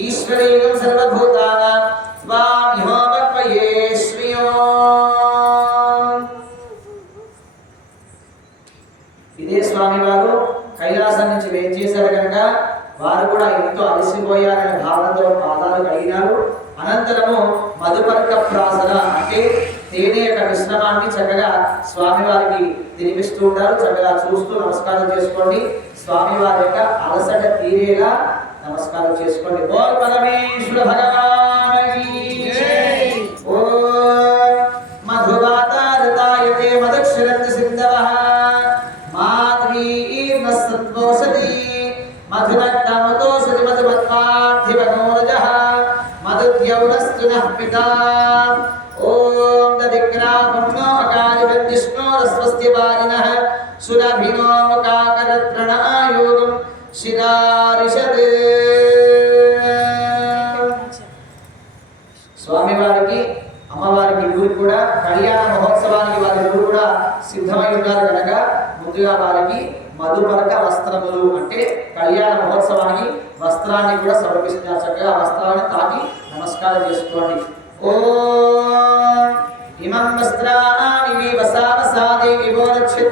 ఈశ్వరీయం సర్వభూతానాం స్వామిహోమత్వయే శ్రియో. ఇదే స్వామివారు కైలాసం నుంచి వేంచేశారు కనుక వారు కూడా ఎంతో అలసిపోయారనే భావనతో పాదాలు కడిగినారు. అనంతరము మధుపర్క ప్రాసన అంటే తేనె యొక్క మిశ్రమాన్ని చక్కగా స్వామివారికి తినిపిస్తూ ఉంటారు. చక్కగా చూస్తూ నమస్కారం చేసుకోండి. స్వామివారి యొక్క అలసట తీరేలా నమస్కారం చేసుకోండి. బోల్ పరమేశ్వర భగవానికి జై. ఓం మధువాతారతాయతే మదక్షరంతి సింధవః మాధ్వీర్నస్తత్వోషధి మధునక్తమతోషధి మధుమత్పార్థివనోరజః మధుద్యౌనస్తు నః పితా. ఓం దదిగ్రామన్నో అకారిబందిష్ణోరస్వస్తివారినః సురభినో ముఖాకరత్రణాయోగం శిరారిషదే. స్వామివారికి అమ్మవారికి ఇరువురు కూడా కళ్యాణ మహోత్సవానికి వారి ఇరువురు కూడా సిద్ధమై ఉన్నారు కనుక ముందుగా వారికి మధుపరక వస్త్రములు అంటే కళ్యాణ మహోత్సవానికి వస్త్రాన్ని కూడా సమర్పిస్తున్నారు. చక్కగా వస్త్రాలను తాకి నమస్కారం చేసుకోండి. ఓం ఇమం వస్త్రాని వసావసాదేవి